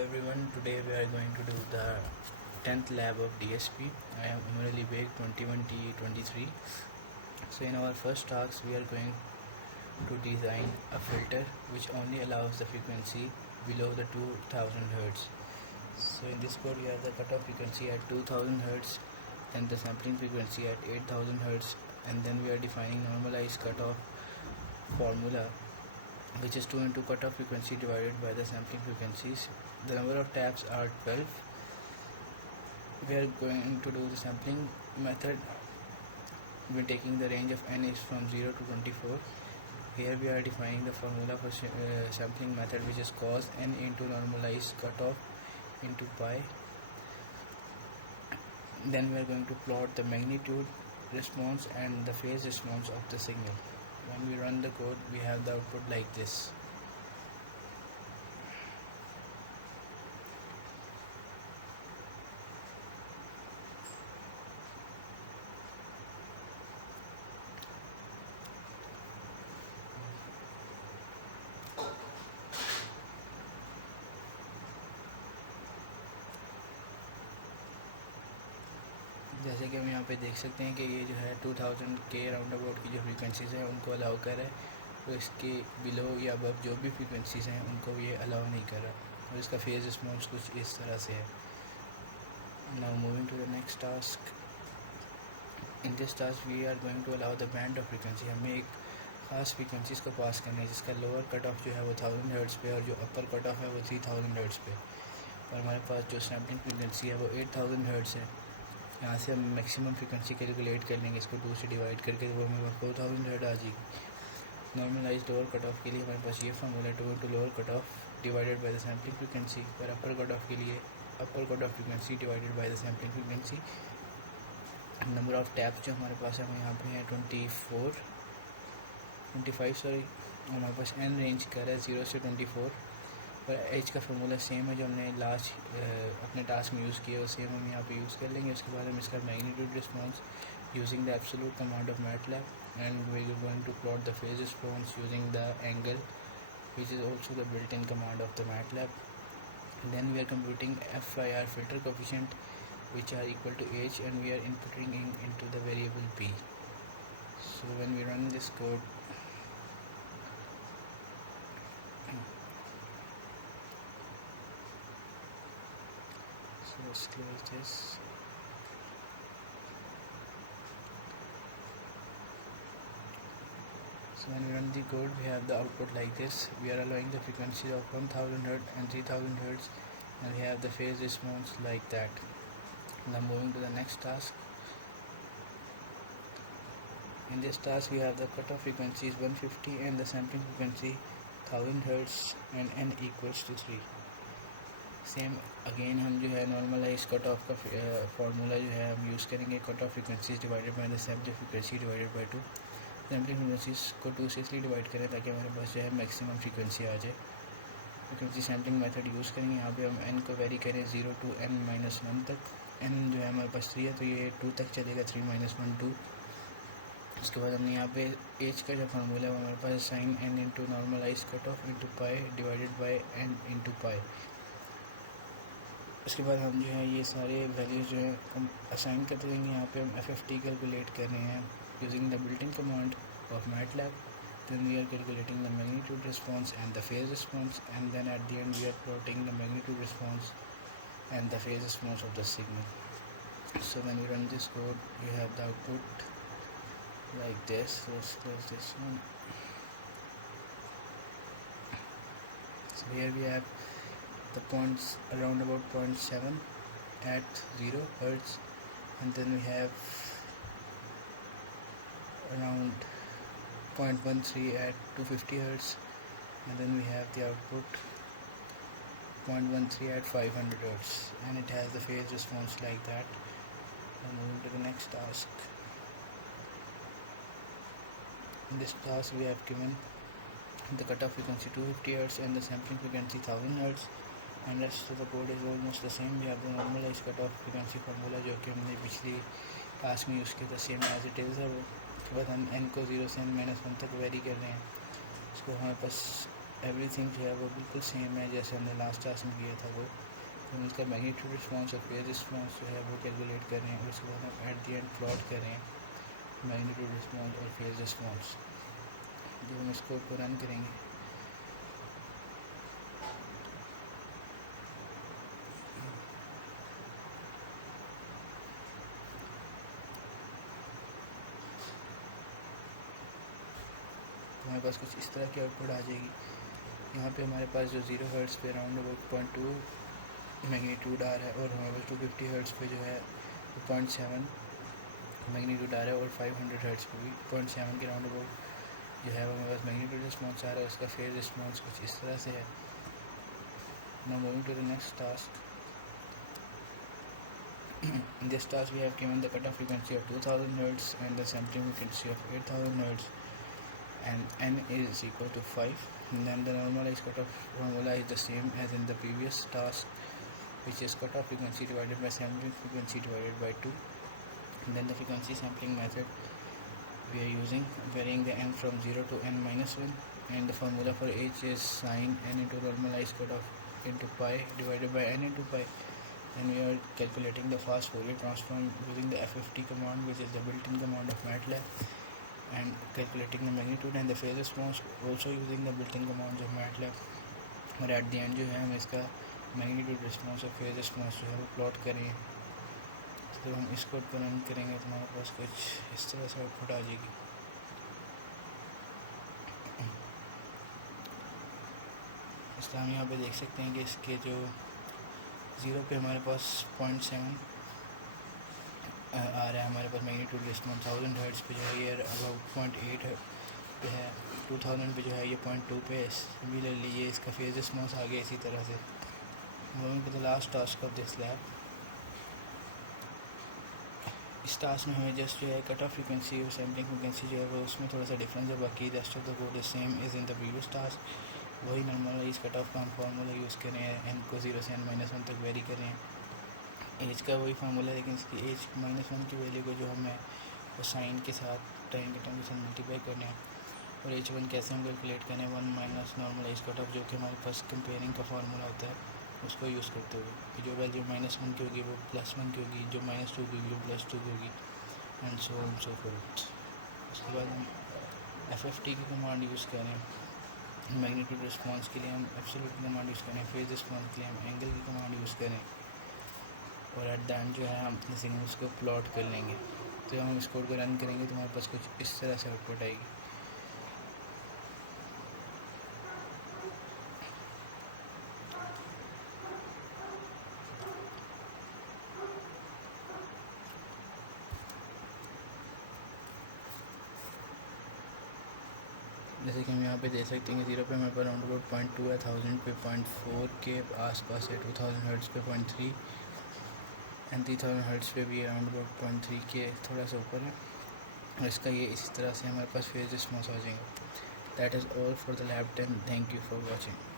everyone, today we are going to do the 10th lab of DSP. I am Umar Beg 21T23. So in our first task we are going to design a filter which only allows the frequency below the 2000 Hz. So in this code we have the cutoff frequency at 2000 Hz and the sampling frequency at 8000 Hz, and then we are defining normalized cutoff formula, which is 2 into cutoff frequency divided by the sampling frequencies. The number of taps are 12. We are going to do the sampling method. We are taking the range of n is from 0 to 24. Here we are defining the formula for sampling method, which is cos n into normalized cutoff into pi. Then we are going to plot the magnitude response and the phase response of the signal. When we run the code, we have the output like this. जैसे कि हम यहाँ पे देख सकते हैं कि ये जो है 2000 के राउंड अबाउट की जो फ्रीक्वेंसीज़ हैं उनको अलाउ कर रहा है, तो इसके बिलो या अबव जो भी फ्रीक्वेंसीज़ हैं उनको ये अलाउ नहीं कर रहा, और इसका फेज रिस्पॉन्स कुछ इस तरह से है. Now moving to the next task. In this task we are going to allow the band of frequency. हमें एक ख़ास फ्रीक्वेंसीज़ को पास करना है जिसका लोअर कट ऑफ जो है वो 1000 हर्ट्ज़ पे और जो अपर कट ऑफ है वो 3000 हर्ट्ज़ पे, और हमारे पास जो सैम्पलिंग फ्रीक्वेंसी है वो 8000 हर्ट्ज़ है. यहाँ से हम मैक्सिमम फ्रीक्वेंसी कैलकुलेट कर लेंगे, इसको 2 से डिवाइड करके, तो वो हमें 4000 हर्ट्ज़ आ जाएगी. नॉर्मलाइज्ड लोअर कट ऑफ के लिए हमारे पास ये formula 2 into lower cut off divided by the sampling frequency, और अपर कट ऑफ के लिए upper cut off frequency divided by the sampling frequency. Number of taps जो हमारे पास है वो यहाँ पे है 25 सॉरी. हमारे पास एन रेंज कर है 0 से 24, और एच का फार्मूला सेम है जो हमने लास्ट अपने टास्क में यूज़ किया, वो सेम हम यहाँ पे यूज़ कर लेंगे. उसके बाद हम इसका magnitude response using the absolute command of MATLAB, and we are going to plot the phase response using the angle which is also the built-in command of the MATLAB. Then we are computing FIR filter coefficient, which are equal to h, and we are inputting into the variable p. So when we run this code, so let's close this. So when we run the code, we have the output like this. We are allowing the frequencies of 1000 Hz and 3000 Hz, and we have the phase response like that. Now moving to the next task. In this task we have the cutoff frequency is 150 and the sampling frequency 1000 Hz and n equals to 3. Same again हम जो है normalise cut off का formula जो है हम use करेंगे. Cut off frequencies divided by the sampling frequency divided by 2. Sampling frequencies को 2 से इसलिए डिवाइड करें ताकि हमारे पास जो है मैक्सिमम फ्रीक्वेंसी आ जाए. फ्रीक्वेंसी सैम्पलिंग मेथड यूज़ करेंगे. यहाँ पे हम n को वेरी करें 0 to n-1 तक. n जो है हमारे पास 3 है तो ये 2 तक चलेगा, 3-1 2. उसके बाद हमने यहाँ पे h का जो फार्मूला है वो हमारे पास sine n into normalize cut off into pi divided by n into pi. उसके बाद हम जो है ये सारे वैल्यूज़ जो है हम असाइन कर देंगे. यहाँ पे हम FFT कैलकुलेट कर रहे हैं using the built in command of MATLAB. Then we are calculating the magnitude response and the phase response, and then at the end we are plotting the magnitude response and the phase response of the signal. So when we run this code, we have the output like this. So let's close this one. So here we have the points around about 0.7 at 0 Hz, and then we have around 0.13 at 250 Hz, and then we have the output 0.13 at 500 Hz, and it has the phase response like that. Now moving to the next task. In this task we have given the cutoff frequency 250 Hz and the sampling frequency 1000 Hz, and rest of the code is almost the same. We have the normalized cutoff frequency formula जो कि हमने पिछली task में use किया था, same as it is है वो. उसके बाद हम n को 0 से n-1 तक वेरी कर रहे हैं. इसको हमारे पास एवरीथिंग जो है वो बिल्कुल सेम है जैसे हमने लास्ट क्लास में किया था वो। तो हम इसका मैग्नीट्यूड रिस्पॉन्स और फेज रिस्पॉन्स जो है वो कैलकुलेट कर रहे हैं, और उसके बाद हम एट दी एंड प्लॉट कर रहे हैं मैग्नीट्यूड रिस्पॉन्स और फेज रिस्पॉन्स। जब हम इसको रन करेंगे तो हमारे पास कुछ इस तरह की आउटपुट आ जाएगी। यहाँ पे हमारे पास जो 0 हर्ट्ज़ पे अराउंड अबाउट 0.2 मैग्नीट्यूड आ रहा है, और हमारे पास 250 हर्ट्ज़ पे जो है 0.7 मैग्नीट्यूड आ रहा है, और 500 हर्ट्ज़ पे भी 0.7 के राउंड अबाउट जो है वो हमारे पास मैग्नीट्यूड रिस्पॉन्स आ रहा है। उसका फेज रिस्पॉन्स कुछ इस तरह से है। Now moving to the next task. In this task we have given the cutoff frequency of 2000 Hz and the sampling frequency of 8000 Hz, and n is equal to 5. And then the normalized cutoff formula is the same as in the previous task, which is cutoff frequency divided by sampling frequency divided by 2. And then the frequency sampling method we are using, varying the n from 0 to n minus 1, and the formula for h is sin n into normalized cutoff into pi divided by n into pi. And we are calculating the fast Fourier transform using the FFT command, which is the built-in command of MATLAB, and calculating the magnitude and the phase response also using the built-in commands of MATLAB. और at the end जो है हम इसका magnitude response और phase response जो है वो plot करेंगे। तो हम इस कोड को रन करेंगे तो हमारे पास कुछ इस तरह से आउटपुट आ जाएगी। इसलिए हम यहाँ पे देख सकते हैं कि इसके जो 0 पे हमारे पास 0.7 आ रहा है, हमारे पास मैग्नीट्यूड रिस्पॉन्स 1000 हर्ट्ज़ पे जो है ये अबाउट 0.8 पे है, 2000 पे जो है ये 0.2 पे है। सिमिलरली ये इसका फेज रिस्पॉन्स आ गया इसी तरह से। Moving to the last task of this lab. इस टास्क में हमें जस्ट जो है कट ऑफ फ्रीक्वेंसी और सैम्पलिंग फ्रीक्वेंसी जो है वो उसमें थोड़ा सा डिफरेंस है, बाकी rest of the code is same as in the previous task. वही नॉर्मलाइज कट ऑफ का हम फार्मूला यूज़ कर रहे हैं, एन को 0 से n-1 तक वेरी कर रहे हैं। एज का वही फार्मूला है, लेकिन इसकी एज -1 की वैल्यू को जो हमें वो साइन के साथ टाइम के टाइम के साथ मल्टीप्लाई करने हैं। और h1 कैसे हम कैलकुलेट करें, 1 माइनस नॉर्मलाइज कट ऑफ जो कि हमारे पास कंपेयरिंग का फार्मूला होता है उसको यूज़ करते हुए कि जो वैल्यू -1 की होगी वो +1 की होगी, जो -2 की होगी वो +2 की होगी, and so on so fourth. उसके बाद हम FFT की कमांड यूज़ करें मैग्नीट्यूड रिस्पॉन्स के लिए, हम एब्सोल्यूट की कमांड यूज़ करें फेज रिस्पॉन्स के लिए हम एंगल की कमांड यूज़ करें, और एट द एंड जो है हम अपने सिग्नल्स को प्लॉट कर लेंगे। तो जब हम इस कोड को रन करेंगे तो हमारे पास कुछ इस तरह से आउटपुट आएगी। जैसे कि हम यहाँ पे देख सकते हैं कि 0 पे हमारे पास अराउंड अबाउट 0.2 है, 1000 पे 0.4 के आसपास है, 2000 हर्ट्ज़ पे 0.3 एंड 3000 हर्ट्ज़ पे भी अराउंड अबाउट 0.3 के थोड़ा सा ऊपर है। और इसका ये इसी तरह से हमारे पास फेज रिस्पॉन्स आ जाएगा। That is all for the lab 10। Thank you for watching.